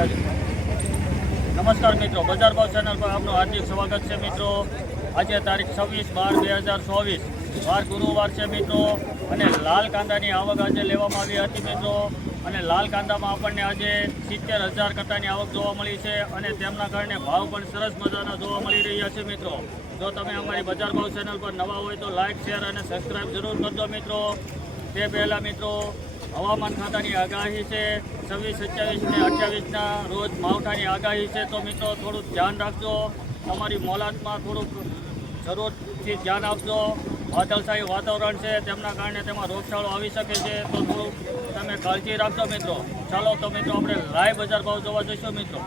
નમસ્કાર મિત્રો, બજાર ભાવ ચેનલ પર આપનું હાર્દિક સ્વાગત છે મિત્રો. આજે તારીખ છવ્વીસ બાર બે હજાર ચોવીસ. વાર ગુરુવાર છે મિત્રો અને લાલ કાંદાની આવક આજે લેવામાં આવી હતી મિત્રો. અને લાલ કાંદામાં આપણને આજે સિત્તેર હજાર કટ્ટાની આવક જોવા મળી છે અને તેમના કારણે ભાવ પણ સરસ મજાના જોવા મળી રહ્યા છે મિત્રો. જો તમે અમારી બજાર ભાવ ચેનલ પર નવા હોય તો લાઇક શેર અને સબસ્ક્રાઈબ જરૂર કરજો મિત્રો. તે પહેલાં મિત્રો હવામાન ખાતાની આગાહી છે, છવ્વીસ, સત્યાવીસ ને અઠ્યાવીસના રોજ માવઠાની આગાહી છે. તો મિત્રો, થોડુંક ધ્યાન રાખજો. તમારી મોલાતમાં થોડુંક જરૂરથી ધ્યાન આપજો. વાદળશાહી વાતાવરણ છે, તેમના કારણે તેમાં રોગચાળો આવી શકે છે. તો થોડુંક તમે કાળજી રાખજો મિત્રો. ચાલો તો મિત્રો, આપણે લાઈવ બજાર ભાવ જોવા જઈશું મિત્રો.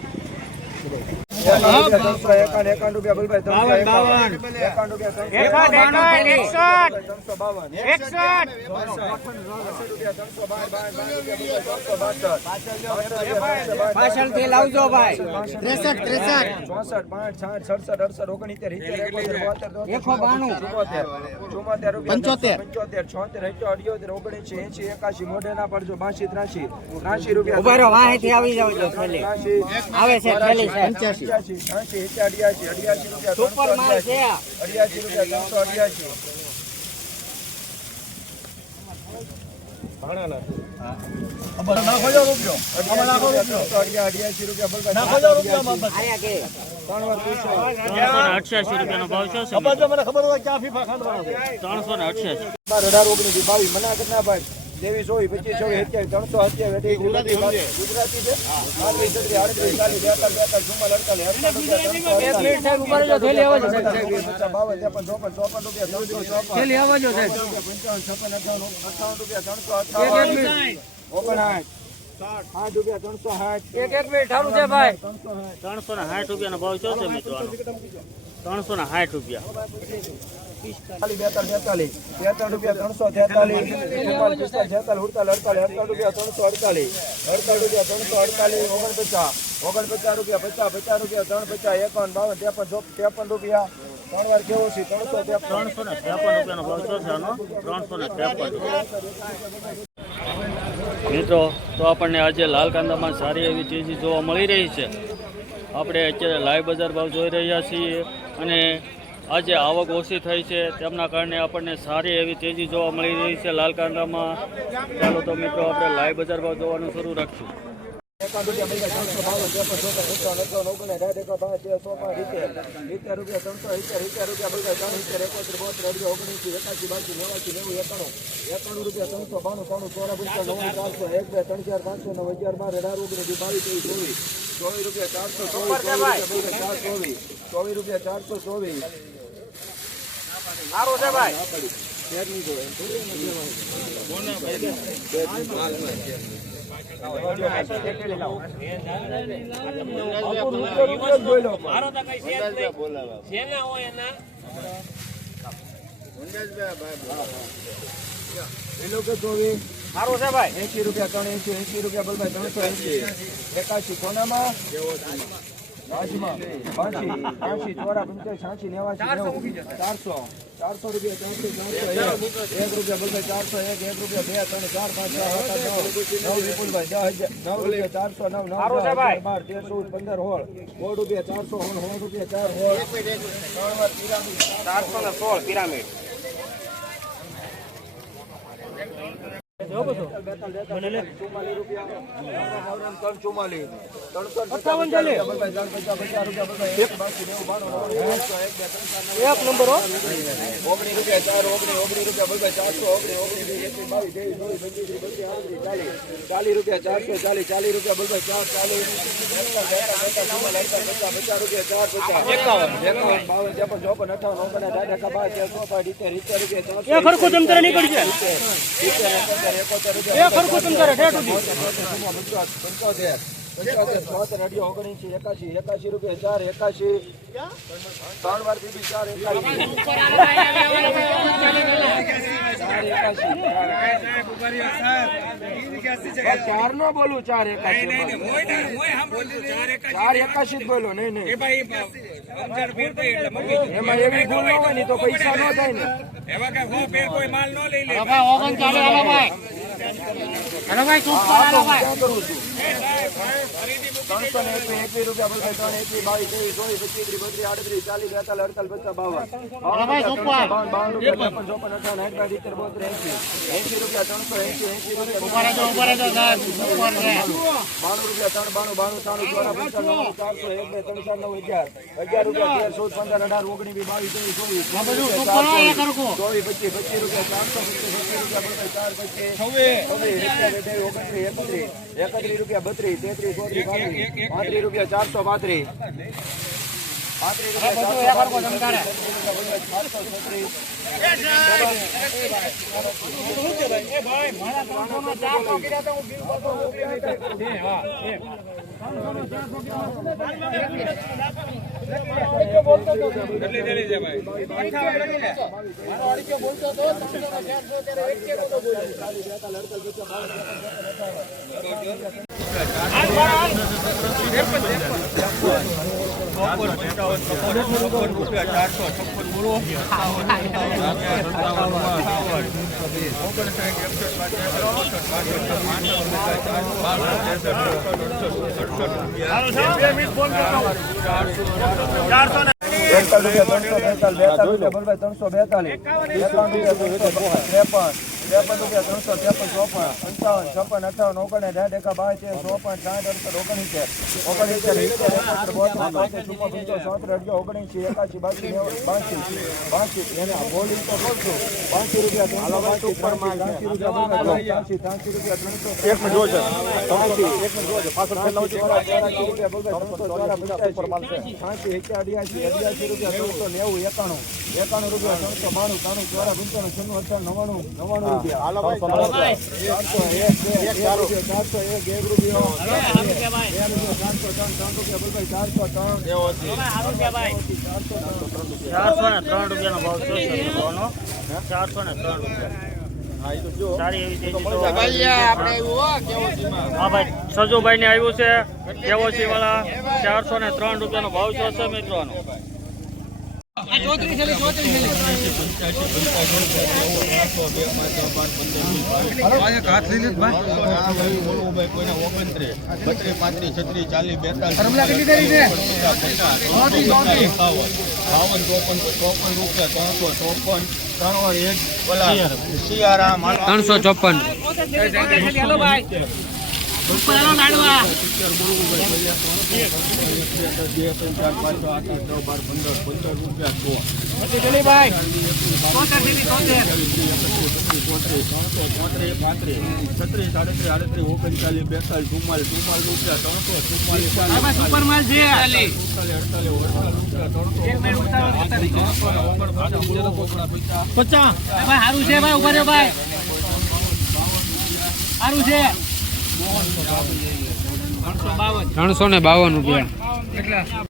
એકાવન એકાવન રૂપિયા બોલભાઈ ત્રણસો એકાવન એકાવન રૂપિયા ત્રણસો બાવન ત્રણસો લાવજો ભાઈ ત્રેસઠ ત્રેસઠ ચોસઠ પાંચ સાઠ સડસઠ અડસઠ ઓગણીતેર એકસો બાણું. ચુમ્મોતેર ચુમ્મોતેર પંચોતેર. પંચોતેર છોતેર અઠ્યો અઠ્યોતેર ઓગણએંશી એંશી એકાશી મોઢે ના પડજો બાસી ત્રાસી ત્રાસી રૂપિયા ઊભા રહો, આવી જાવ આવે છે. પંચ્યાસી. અઠ્યાસી અઠ્યાસી ત્રણસો છે. આ. અઠ્યાસી. રૂપિયા. ત્રણસો અઠ્યાસી અઠ્યાસી રૂપિયા બોલભાઈ આયા કે ત્રણ વાર પૂછો ત્રણસો ને અઠ્યાસી ત્રણસો ને અઠ્યાસી બાવીસ. મના કેટલા ભાઈ ત્રેવીસ હોય પચીસ હોય સત્યાવીસ ત્રણસો સત્યાવીસ ગુજરાતી ગુજરાતી છે. પાંત્રીસ છત્રીસ આડત્રીસ ચાલીસ બેતાલીસ બેતાલીસ ચુમ્માલીસ અડતાલીસ રૂપિયા ત્રણસો બાવન ત્રેપન ચોપન ચોપન રૂપિયા ત્રણસો ચોપન. પંચાવન છપ્પન અઠાવન અઠાવન રૂપિયા ત્રણસો અઠાવન. ઓગણસાઠ. સાઠ રૂપિયા ત્રણસો સાઠ. એક એક મિનિટ સારું છે ભાઈ. ત્રણસો ને સાઠ રૂપિયાનો ભાવ છે છે મિત્રો ત્રણસો ને સાઠ રૂપિયા. ઓગણપચાસ. રૂપિયા પચાસ પચાસ રૂપિયા ત્રણ પચાસ એકાવન બાવન ત્રેપન ત્રેપન રૂપિયા. ત્રણ વાર કેવો છે? ત્રણસો ત્રણસો ને ત્રેપન રૂપિયાનો ભાવ છે આનો? ત્રણસો ને ત્રેપન મિત્રો, તો આપણને આજે લાલ કાંદામાં સારી એવી તેજી જોવા મળી રહી છે. આપણે અત્યારે લાઈવ બજાર ભાવ જોઈ રહ્યા છીએ અને આજે આવક ઓછી થઈ છે. તેમના કારણે આપણને સારી એવી તેજી જોવા મળી રહી છે લાલ કાંદામાં ચાલો તો મિત્રો, આપણે લાઈવ બજાર ભાવ જોવાનું શરૂ રાખશું. ચોવીસ રૂપિયા ચારસો ચોવીસ ચોવીસ રૂપિયા ચારસો ચોવીસ મારો છે ભાઈ. સારું છે ભાઈ એસી રૂપિયા ત્રણ એસી એસી રૂપિયા બલભાઈ ત્રણસો એસી એકાશી કોનામાં ચારસો ચારસો. રૂપિયા ચારસો એક એક. રૂપિયા બલભાઈ ચારસો એક એક રૂપિયા બે ત્રણ ચાર પાંચ નવ. નવ વિપુલભાઈ દસ હજાર નવ રૂપિયા ચારસો નવ. બાર તેર ચૌદ પંદર સોળ. સોળ રૂપિયા ચારસો સોળ હોળ રૂપિયા ચાર સોળ ત્રણ વાર પિરામિડ ચારસો ને સોળ પિરામિડ. ચારસો ઓગણીસ ઓગણીસ વીસ, ચાર બાવીસ ત્રેવીસ ચોવીસ પચીસ ત્રીસ બત્રીસ આડત્રીસ ચાલીસ રૂપિયા ચારસો ચાલીસ ચાલીસ રૂપિયા બલભાઈ ચાર ચાલીસ રૂપિયા ચાર ઓગણ એકા રૂપિયા ચારસો ખરખું તમ તારે નીકળશે પંચોતેર ઓગણીસી એકાશી એકાશી રૂપિયા ચાર એકાશી ત્રણ વાર બીબી ચાર એકાશી ચાર નો બોલું ચાર એકાશી ચાર એકાશી જ બોલો નહીં નહીં એમાં એવી ભૂલ ન હોય ને તો પૈસા ન થાય ને ઓગણ ચાલે હાલો ભાઈ ચૂપ કરો હેલો ભાઈ શું કરું છું ત્રણસો ને રૂપિયા બોલભાઈ ત્રણ એકવીસ બાવીસ ત્રેવીસ ચોવીસ પચીસ બત્રીસ આડત્રીસ ચાલીસ બેતાલીસ અડતાલીસ પચાસ બાવન બાવન બાવન રૂપિયા ત્રેપન ચોપન અઠાવન બાર સિત્તેર બોતેર એસી એસી રૂપિયા ત્રણસો એસી એસી રૂપિયા બાણું રૂપિયા ત્રણ બાણું બાણું ત્રાણું ચોરા પંચાણું ચારસો એક બે ત્રણ ચાર નવ અગિયાર અગિયાર રૂપિયા તેર ચૌદ પંદર અઢાર ઓગણીસ વીસ બાવીસ ત્રેવીસ ચોવીસ ચોવીસ પચીસ પચીસ રૂપિયા ચારસો પચીસ પચીસ રૂપિયા ચાર પચીસ એકત્રીસ એકત્રીસ રૂપિયા બત્રીસ તેત્રીસ ચોત્રીસ પાંત્રીસ રૂપિયા ચારસો પાંત્રીસ. પાંત્રીસ રૂપિયા રૂપિયા ત્રણસો બેતાલીસ એકાવન રૂપિયા ત્રેપન ત્રેપન રૂપિયા ત્રણસો ત્રેપન ચોપન પંચાવન છપ્પન અઠાવન ઓગણ સાઠ એકા બાવીસ ચોપન સાઠ અડસઠ ઓગણીસેર ઓગણીસેર સિત્તેર એકોતેર બોતેર બોતેર ચુમ્મો પંચો સોતેર અઢાર ઓગણીસી એકાસી બાસી બાસી બાસી રૂપિયા, ત્રણસો બાસી ત્રણસો રૂપિયા ત્રણસો રૂપિયા નેવું, એકાણું એકાણું રૂપિયા, ત્રણસો બાણું ત્રાણું ચોરા પંચાણું છન્નું અઠાણું નવ્વાણું નવ્વાણું ત્રણ રૂપિયાનો ભાવ છે. ચારસો ને ત્રણ રૂપિયા સજુભાઈ ને આવ્યું છે કેવોસી વાળા ચારસો ને ત્રણ રૂપિયાનો ભાવ છે છે મિત્રોનો બત્રીસ પાંત્રીસ છત્રીસ ચાલીસ બેતાલીસ બાવન ચોપન ચોપન રૂપિયા ત્રણસો ચોપન. ત્રણ એક ત્રણસો ચોપન. પચાસ. સારું છે ભાઈ ઊભા રહ્યો ભાઈ. સારું છે. ત્રણસો ને બાવન રૂપિયા.